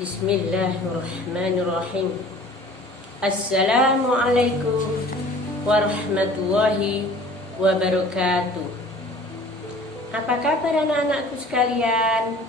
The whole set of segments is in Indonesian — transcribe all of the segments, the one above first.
Bismillahirrahmanirrahim. Assalamualaikum warahmatullahi wabarakatuh. Apa kabar anak-anakku sekalian?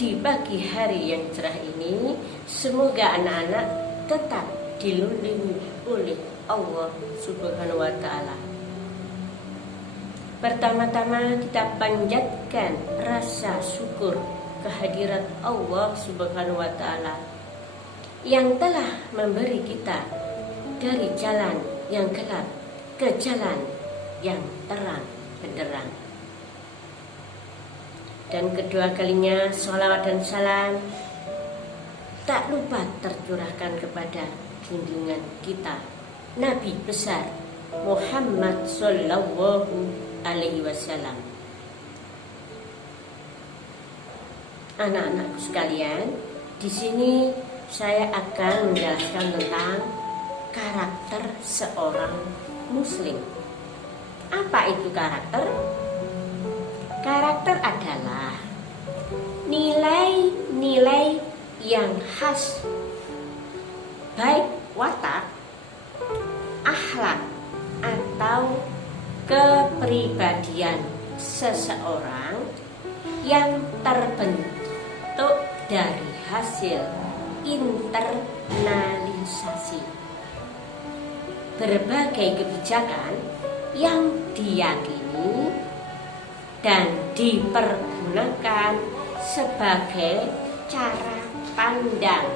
Di pagi hari yang cerah ini, semoga anak-anak tetap dilindungi oleh Allah Subhanahu wa Ta'ala. Pertama-tama kita panjatkan rasa syukur kehadirat Allah Subhanahu wa Ta'ala yang telah memberi kita dari jalan yang gelap ke jalan yang terang benderang. Dan kedua kalinya sholawat dan salam tak lupa tercurahkan kepada junjungan kita Nabi besar Muhammad Sallallahu Alaihi Wasallam. Anak-anakku sekalian, di sini saya akan menjelaskan tentang karakter seorang muslim. Apa itu karakter? Karakter adalah nilai-nilai yang khas, baik watak, akhlak, atau kepribadian seseorang yang terbentuk dari hasil internalisasi berbagai kebijakan yang diyakini dan dipergunakan sebagai cara pandang,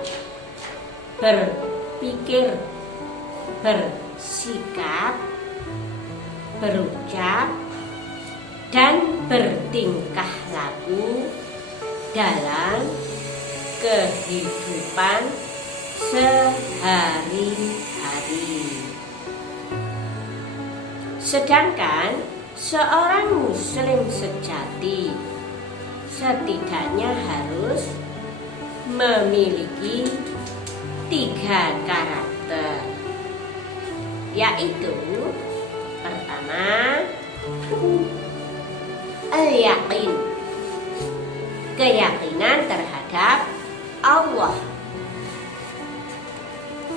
berpikir, bersikap, berucap, dan bertingkah laku dalam kehidupan sehari-hari. Sedangkan seorang muslim sejati setidaknya harus memiliki 3 karakter, yaitu pertama, al-yaqin, keyakinan terhadap Allah,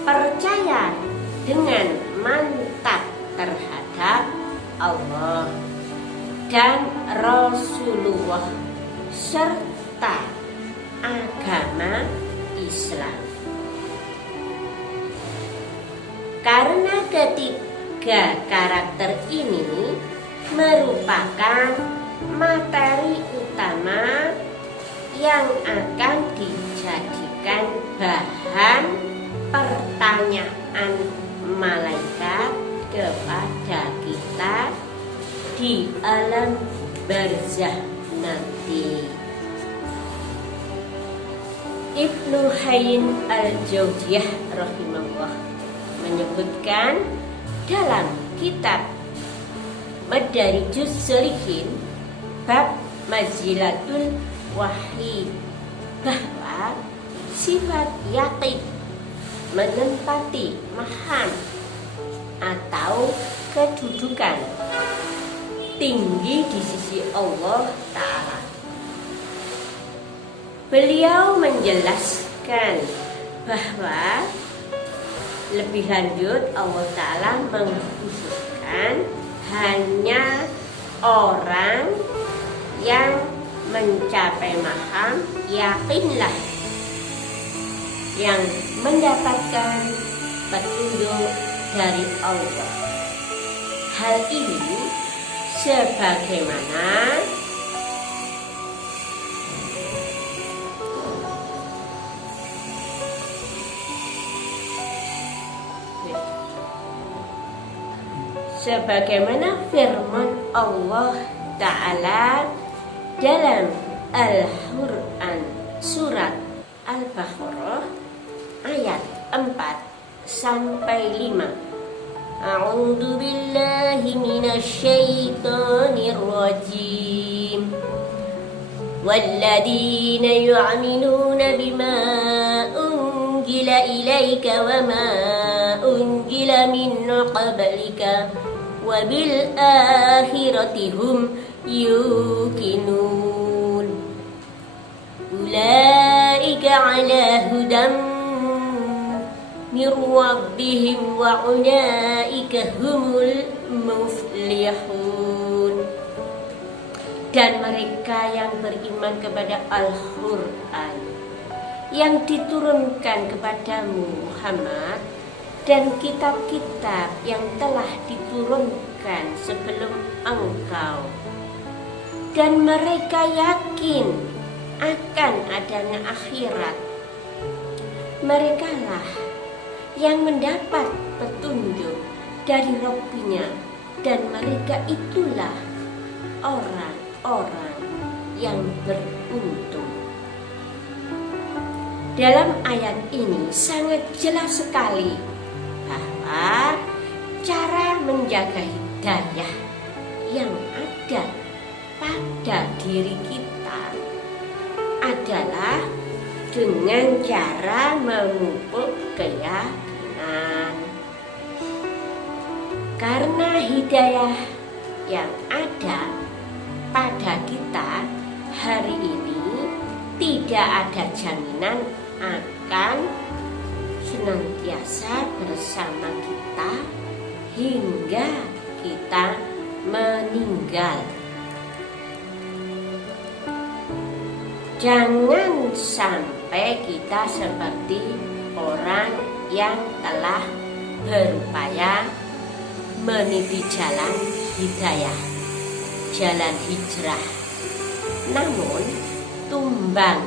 percaya dengan mantap terhadap Allah dan Rasulullah serta agama Islam. Karena ketiga karakter ini merupakan materi utama yang akan dijadikan bahan pertanyaan malaikat kepada kita di alam barzakh nanti. Ibnu Qayyim al-Jauziyah rahimahullah menyebutkan dalam kitab Madarijus Shalihin bab Manzilatul Wahyi bahwa sifat yaqin menempati maham atau kedudukan tinggi di sisi Allah Ta'ala. Beliau menjelaskan bahwa lebih lanjut Allah Ta'ala mengkhususkan hanya orang yang mencapai maham yakinlah yang mendapatkan petunjuk dari Allah. Hal ini sebagaimana firman Allah Ta'ala dalam Al-Quran surat Al-Baqarah ayat 4-5. A'udzu billahi minasy syaithanir rajim. Walladzina yu'minuna bima unzila ilaika wa ma unzila min qablika wa bil akhirati hum yuqinun. Ulaika على هدى من ربهم وأولئك هم المفلحون. Dan mereka yang beriman kepada Al-Quran yang diturunkan kepadamu Muhammad dan kitab-kitab yang telah diturunkan sebelum engkau, dan mereka yakin akan adanya akhirat, merekalah yang mendapat petunjuk dari Rabbinya, dan mereka itulah orang yang beruntung. Dalam ayat ini sangat jelas sekali bahwa cara menjaga hidayah yang ada pada diri kita adalah dengan cara memupuk keyakinan. Karena hidayah yang ada pada kita hari ini tidak ada jaminan akan senantiasa bersama kita hingga kita meninggal. Jangan sampai kita seperti orang yang telah berupaya meniti jalan hidayah, jalan hijrah, namun tumbang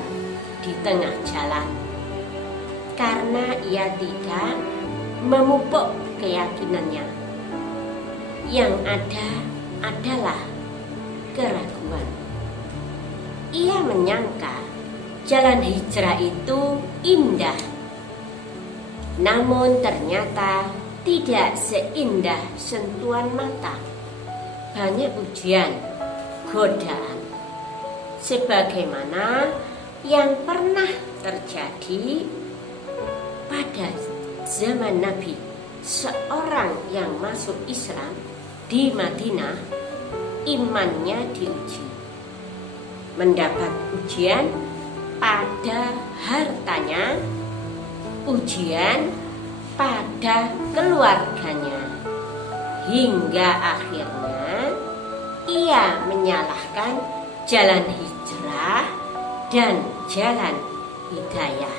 di tengah jalan karena ia tidak memupuk keyakinannya. Yang ada adalah keraguan. Ia menyangka jalan hijrah itu indah, namun ternyata tidak seindah sentuhan mata. Banyak ujian, godaan, sebagaimana yang pernah terjadi pada zaman Nabi. Seorang yang masuk Islam di Madinah, imannya diuji, mendapat ujian pada hartanya, ujian pada keluarganya, hingga akhirnya ia menyalahkan jalan hijrah dan jalan hidayah.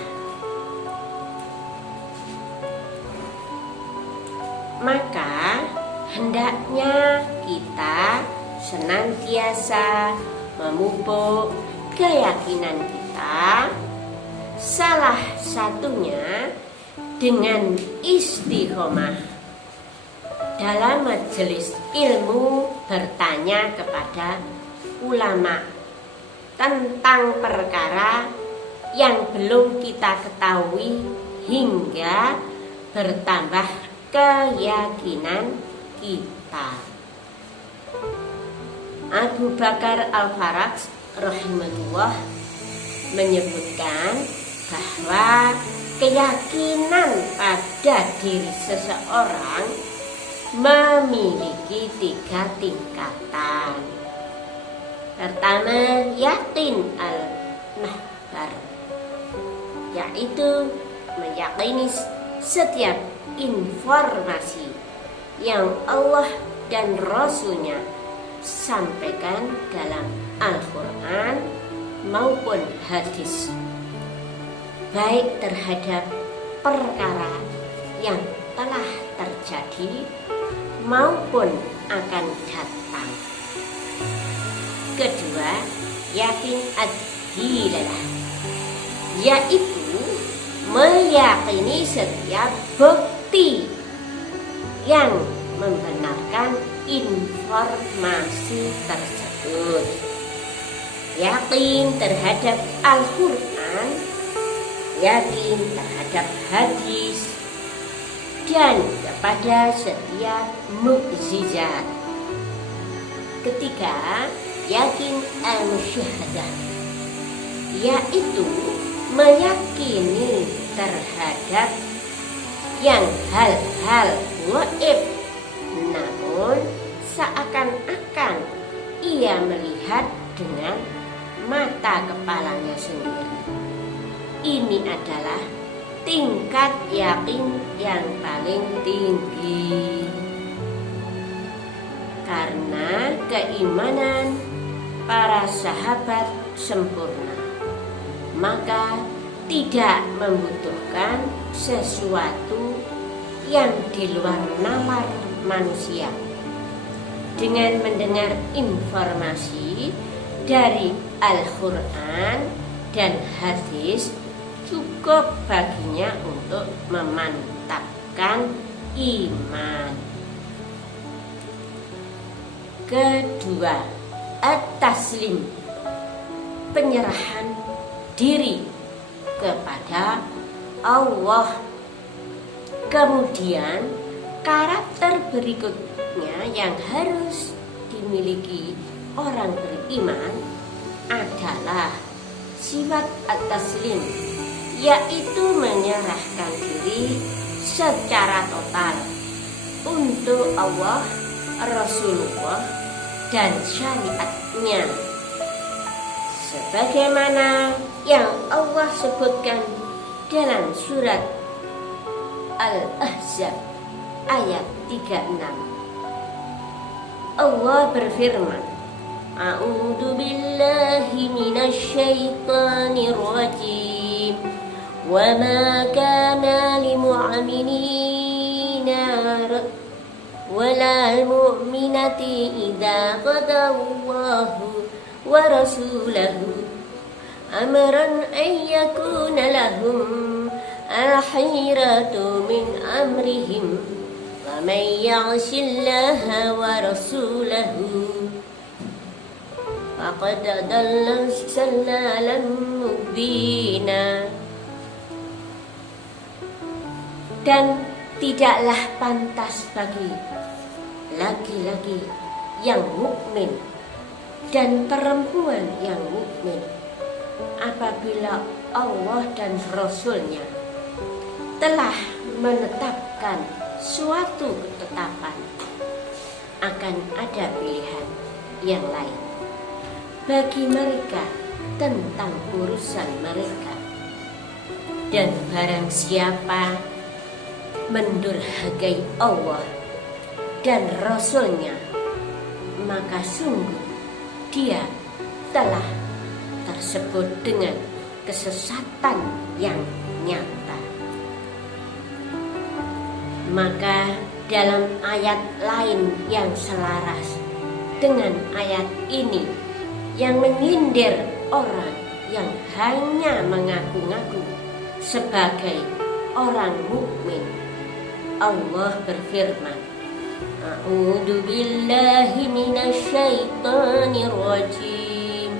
Maka hendaknya kita senantiasa memupuk keyakinan kita, salah satunya dengan istiqomah dalam majelis ilmu, bertanya kepada ulama tentang perkara yang belum kita ketahui hingga bertambah keyakinan kita. Abu Bakar Al-Faraj rahimahullah menyebutkan bahwa keyakinan pada diri seseorang memiliki 3 tingkatan. Pertama, yakin al-mahbar, yaitu meyakini setiap informasi yang Allah dan Rasul-Nya sampaikan dalam Al-Quran maupun hadis, baik terhadap perkara yang telah terjadi maupun akan datang. Kedua, yakin ad-dilalah, yaitu meyakini setiap bukti yang membenarkan informasi tersebut. Yakin terhadap Al-Quran, yakin terhadap hadis, dan kepada setiap mukjizat. Ketiga, yakin al-musyahadah, yaitu meyakini terhadap yang hal-hal gaib, namun seakan-akan ia melihat dengan mata kepalanya sendiri. ini adalah tingkat yakin yang paling tinggi. Karena keimanan para sahabat sempurna, maka tidak membutuhkan sesuatu yang di luar nalar manusia. Dengan mendengar informasi dari Al-Quran dan hadis, cukup baginya untuk memantapkan iman. Kedua, at-taslim, penyerahan diri kepada Allah. Kemudian karakter berikutnya yang harus dimiliki orang beriman adalah sifat at-taslim, yaitu menyerahkan diri secara total untuk Allah, Rasulullah, dan syariatnya, sebagaimana yang Allah sebutkan dalam surat Al-Ahzab ayat 36. Allah berfirman, A'udzu billahi minasy syaithanir rajim. Wa ma kana lil mu'minina wala mu'minati idza qadallahu wa rasulahu amran an yakuna lahum al-khiyaratu min amrihim wa may ya'sillaha wa rasulahu faqad adalla dalalan mubina. Dan tidaklah pantas bagi laki-laki yang mukmin dan perempuan yang mukmin apabila Allah dan Rasul-Nya telah menetapkan suatu ketetapan, akan ada pilihan yang lain bagi mereka tentang urusan mereka. Dan barang siapa mendurhakai Allah dan Rasul-Nya, maka sungguh dia telah tersebut dengan kesesatan yang nyata. Maka dalam ayat lain yang selaras dengan ayat ini yang menyindir orang yang hanya mengaku-ngaku sebagai orang mukmin, Allah berfirman, A'udzu billahi minasy syaithanir rajim.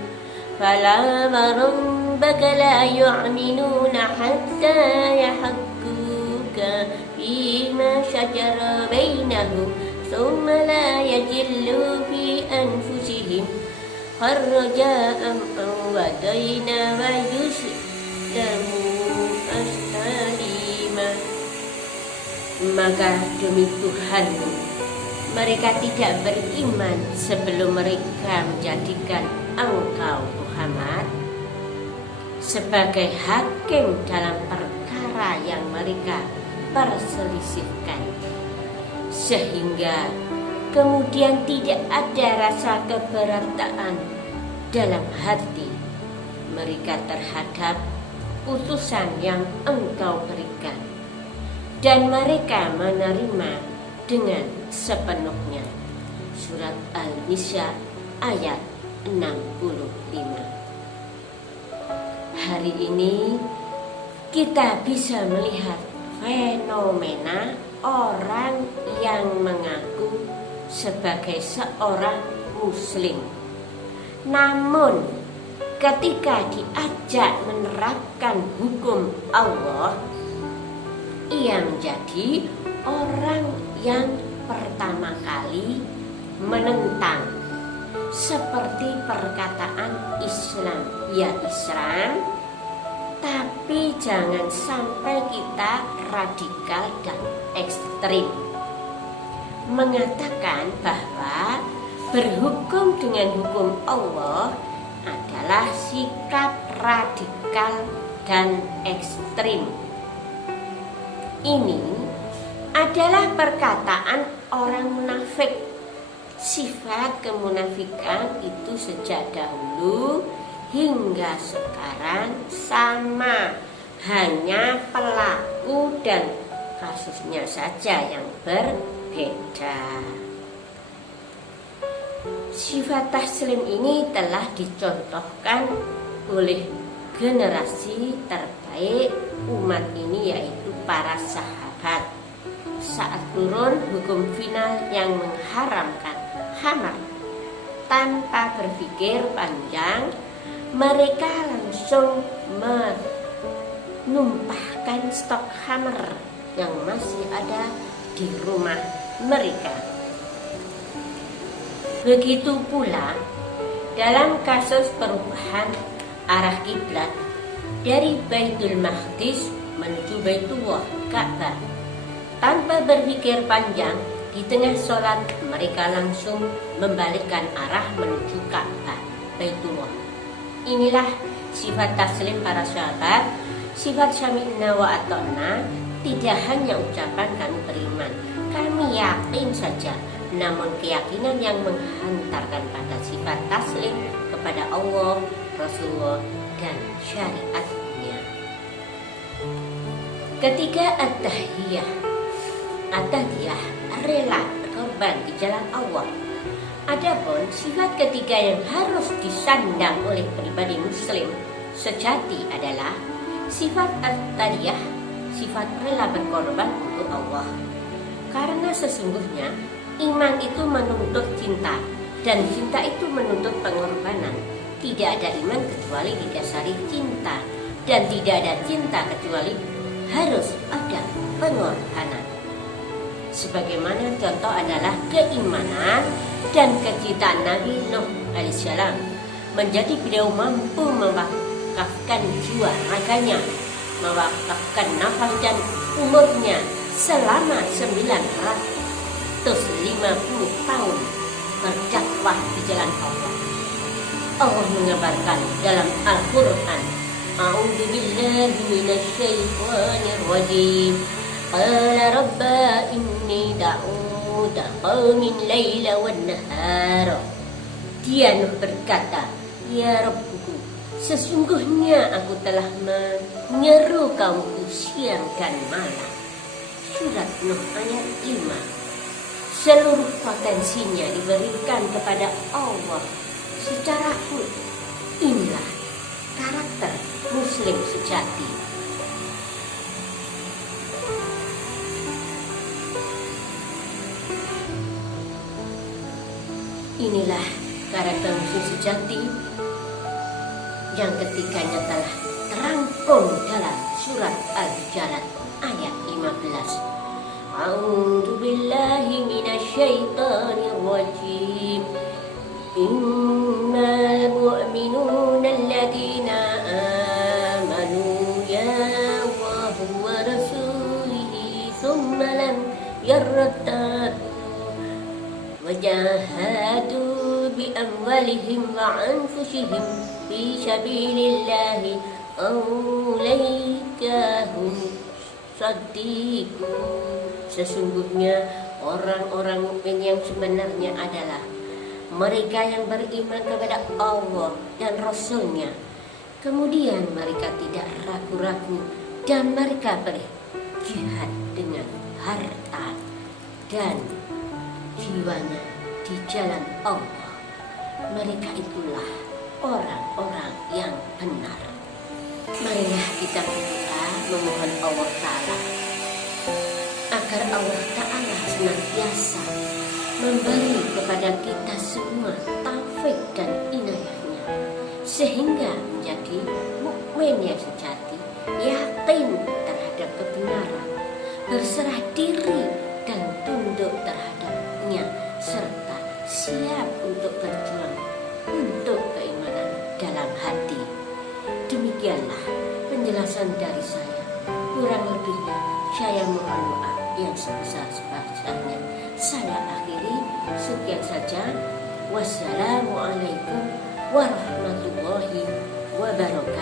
Fala rabbaka la yu'minuna hatta yahaqquka fima shajara bainahum thumma la yajillu fi anfusihim harraja'an wa dayna wa yuslamu astalima. Maka demi Tuhanmu, mereka tidak beriman sebelum mereka menjadikan engkau Muhammad sebagai hakim dalam perkara yang mereka perselisihkan, sehingga kemudian tidak ada rasa keberatan dalam hati mereka terhadap putusan yang engkau berikan, dan mereka menerima dengan sepenuhnya. Surat Al-Nisa ayat 65. Hari ini kita bisa melihat fenomena orang yang mengaku sebagai seorang muslim, namun ketika diajak menerapkan hukum Allah, ia menjadi orang yang pertama kali menentang, seperti perkataan Islam, ya Islam, tapi jangan sampai kita radikal dan ekstrim, mengatakan bahwa berhukum dengan hukum Allah adalah sikap radikal dan ekstrim. Ini adalah perkataan orang munafik. Sifat kemunafikan itu sejak dahulu hingga sekarang sama, hanya pelaku dan kasusnya saja yang berbeda. Sifat taslim ini telah dicontohkan oleh generasi terbaik umat ini, yaitu para sahabat. Saat turun hukum final yang mengharamkan khamar, tanpa berpikir panjang mereka langsung menumpahkan stok khamar yang masih ada di rumah mereka. Begitu pula dalam kasus perubahan arah kiblat dari Baitul Maqdis menuju Baitullah Ka'bah. Tanpa berpikir panjang, di tengah sholat mereka langsung membalikkan arah menuju Ka'bah Baitullah. Inilah sifat taslim para sahabat, sifat sami'na wa ata'na. Tidak hanya ucapan kami beriman, kami yakin saja, namun keyakinan yang menghantarkan pada sifat taslim kepada Allah, Rasulullah, dan syariatnya. Ketika at-tahiyah rela berkorban di jalan Allah. Adapun sifat ketiga yang harus disandang oleh pribadi muslim sejati adalah sifat at-tadiyah, sifat rela berkorban untuk Allah. Karena sesungguhnya iman itu menuntut cinta, dan cinta itu menuntut pengorbanan. Tidak ada iman kecuali didasari cinta, dan tidak ada cinta kecuali harus ada pengorbanan. Sebagaimana contoh adalah keimanan dan kecintaan Nabi Nuh alaihissalam, menjadi beliau mampu mewakafkan jiwa raganya, mewakafkan nafas dan umurnya selama 950 tahun berdakwah di jalan Allah. Allah mengabarkan dalam Al-Quran, A'udzu billahi minasyaitonir rajim. Qala rabba inni da'utu qaumin laila wan nahara. Dia Nuh berkata, ya Rabbku, sesungguhnya aku telah menyeru kaumku siang dan malam. Surat Nuh ayat 5. Seluruh potensinya diberikan kepada Allah secara full. Inilah karakter muslim sejati. Inilah karakter muslim sejati yang ketiganya telah terangkum dalam surat Al-Hujurat ayat 15. A'udzu billahi minasyaitonir rajim. Innamal mu'minuna alladzina amanu ya Allahu wa rasulihi thumma lam yartabu wajahadu bi amwalihim wa anfusihim fi sabilillahi ulaika hum shadiqun. Sesungguhnya orang-orang mukmin yang sebenarnya adalah mereka yang beriman kepada Allah dan Rasul-Nya. Kemudian mereka tidak ragu-ragu dan mereka berjihad dengan harta dan jiwanya di jalan Allah. Mereka itulah orang-orang yang benar. Marilah kita berdoa memohon Allah Ta'ala agar Allah Ta'ala senantiasa memberi kepada kita semua taufik dan inayahnya, sehingga menjadi mukmin yang sejati, yakin terhadap kebenaran, berserah diri dan tunduk terhadapnya, serta siap untuk berjuang untuk keimanan dalam hati. Demikianlah penjelasan dari saya. Kurang lebihnya saya mohon maaf yang sebesar-besarnya. Saya akhiri sekian saja. Wassalamualaikum warahmatullahi wabarakatuh.